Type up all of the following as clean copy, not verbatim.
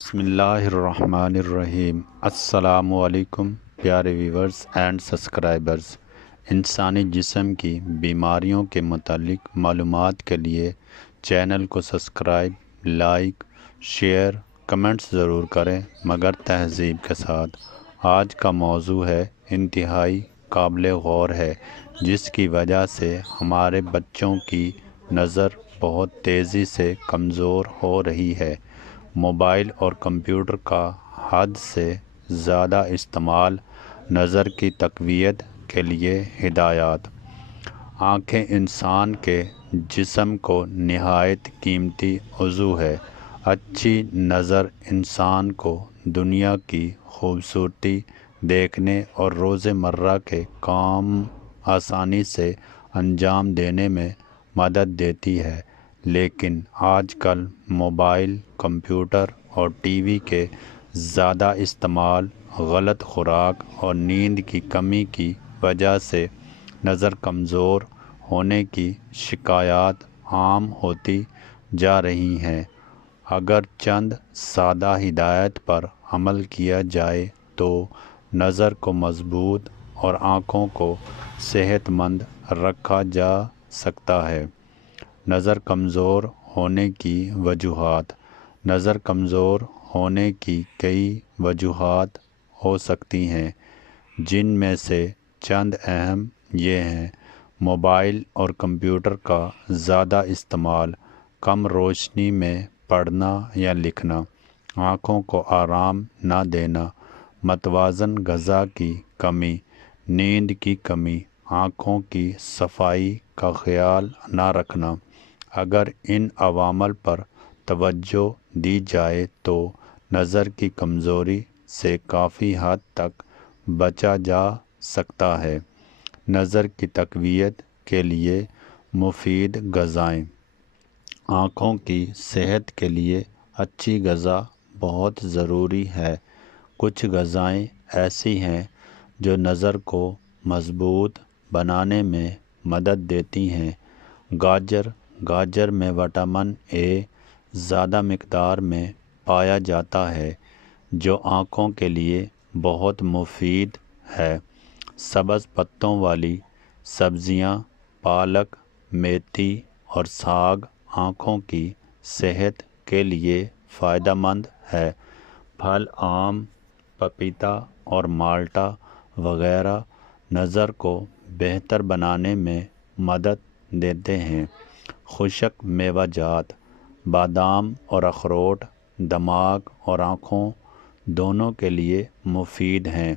بسم اللہ الرحمن الرحیم۔ السلام علیکم پیارے ویورز اینڈ سبسکرائبرز۔ انسانی جسم کی بیماریوں کے متعلق معلومات کے لیے چینل کو سبسکرائب، لائک، شیئر، کمنٹس ضرور کریں مگر تہذیب کے ساتھ۔ آج کا موضوع ہے انتہائی قابل غور ہے، جس کی وجہ سے ہمارے بچوں کی نظر بہت تیزی سے کمزور ہو رہی ہے۔ موبائل اور کمپیوٹر کا حد سے زیادہ استعمال۔ نظر کی تقویت کے لیے ہدایات۔ آنکھیں انسان کے جسم کو نہایت قیمتی عضو ہے۔ اچھی نظر انسان کو دنیا کی خوبصورتی دیکھنے اور روزمرہ کے کام آسانی سے انجام دینے میں مدد دیتی ہے، لیکن آج کل موبائل، کمپیوٹر اور ٹی وی کے زیادہ استعمال، غلط خوراک اور نیند کی کمی کی وجہ سے نظر کمزور ہونے کی شکایات عام ہوتی جا رہی ہیں۔ اگر چند سادہ ہدایات پر عمل کیا جائے تو نظر کو مضبوط اور آنکھوں کو صحت مند رکھا جا سکتا ہے۔ نظر کمزور ہونے کی وجوہات۔ نظر کمزور ہونے کی کئی وجوہات ہو سکتی ہیں، جن میں سے چند اہم یہ ہیں: موبائل اور کمپیوٹر کا زیادہ استعمال، کم روشنی میں پڑھنا یا لکھنا، آنکھوں کو آرام نہ دینا، متوازن غذا کی کمی، نیند کی کمی، آنکھوں کی صفائی کا خیال نہ رکھنا۔ اگر ان عوامل پر توجہ دی جائے تو نظر کی کمزوری سے کافی حد تک بچا جا سکتا ہے۔ نظر کی تقویت کے لیے مفید غذائیں۔ آنکھوں کی صحت کے لیے اچھی غذا بہت ضروری ہے۔ کچھ غذائیں ایسی ہیں جو نظر کو مضبوط بنانے میں مدد دیتی ہیں۔ گاجر میں وٹامن اے زیادہ مقدار میں پایا جاتا ہے، جو آنکھوں کے لیے بہت مفید ہے۔ سبز پتوں والی سبزیاں، پالک، میتھی اور ساگ آنکھوں کی صحت کے لیے فائدہ مند ہے۔ پھل، آم، پپیتا اور مالٹا وغیرہ نظر کو بہتر بنانے میں مدد دیتے ہیں۔ خشک میوہ جات، بادام اور اخروٹ دماغ اور آنکھوں دونوں کے لیے مفید ہیں۔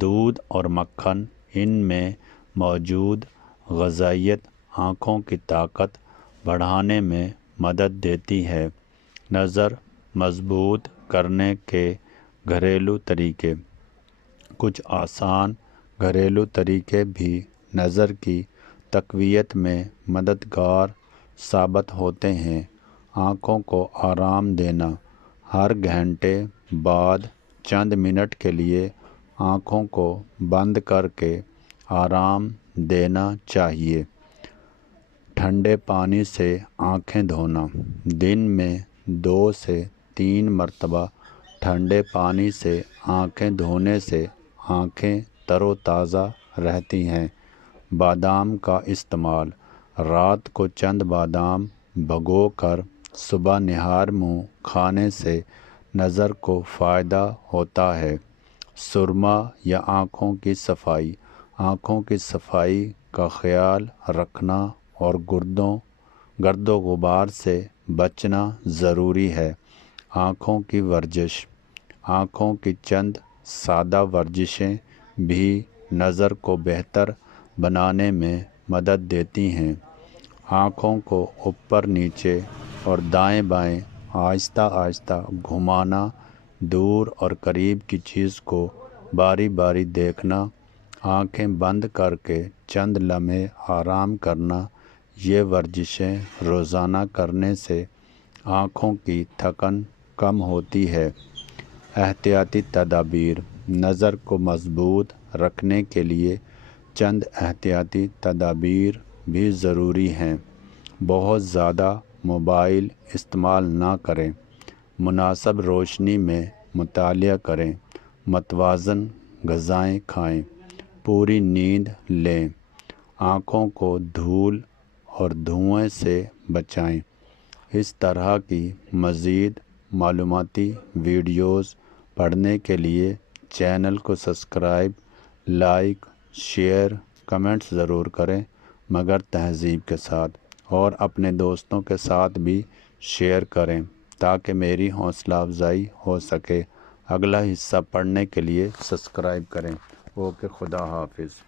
دودھ اور مکھن، ان میں موجود غذائیت آنکھوں کی طاقت بڑھانے میں مدد دیتی ہے۔ نظر مضبوط کرنے کے گھریلو طریقے۔ کچھ آسان گھریلو طریقے بھی نظر کی تقویت میں مددگار ثابت ہوتے ہیں۔ آنکھوں کو آرام دینا۔ ہر گھنٹے بعد چند منٹ کے لیے آنکھوں کو بند کر کے آرام دینا چاہیے۔ ٹھنڈے پانی سے آنکھیں دھونا۔ دن میں 2 سے 3 مرتبہ ٹھنڈے پانی سے آنکھیں دھونے سے آنکھیں تر و تازہ رہتی ہیں۔ بادام کا استعمال۔ رات کو چند بادام بھگو کر صبح نہار منہ کھانے سے نظر کو فائدہ ہوتا ہے۔ سرما یا آنکھوں کی صفائی۔ آنکھوں کی صفائی کا خیال رکھنا اور گرد و غبار سے بچنا ضروری ہے۔ آنکھوں کی ورزش۔ آنکھوں کی چند سادہ ورزشیں بھی نظر کو بہتر بنانے میں مدد دیتی ہیں۔ آنکھوں کو اوپر نیچے اور دائیں بائیں آہستہ آہستہ گھمانا، دور اور قریب کی چیز کو باری باری دیکھنا، آنکھیں بند کر کے چند لمحے آرام کرنا، یہ ورزشیں روزانہ کرنے سے آنکھوں کی تھکن کم ہوتی ہے۔ احتیاطی تدابیر۔ نظر کو مضبوط رکھنے کے لیے چند احتیاطی تدابیر بھی ضروری ہیں۔ بہت زیادہ موبائل استعمال نہ کریں۔ مناسب روشنی میں مطالعہ کریں، متوازن غذائیں کھائیں، پوری نیند لیں، آنکھوں کو دھول اور دھوئیں سے بچائیں۔ اس طرح کی مزید معلوماتی ویڈیوز پڑھنے کے لیے چینل کو سبسکرائب، لائک، شیئر، کمنٹس ضرور کریں، مگر تہذیب کے ساتھ، اور اپنے دوستوں کے ساتھ بھی شیئر کریں تاکہ میری حوصلہ افزائی ہو سکے۔ اگلا حصہ پڑھنے کے لیے سبسکرائب کریں۔ اوکے، خدا حافظ۔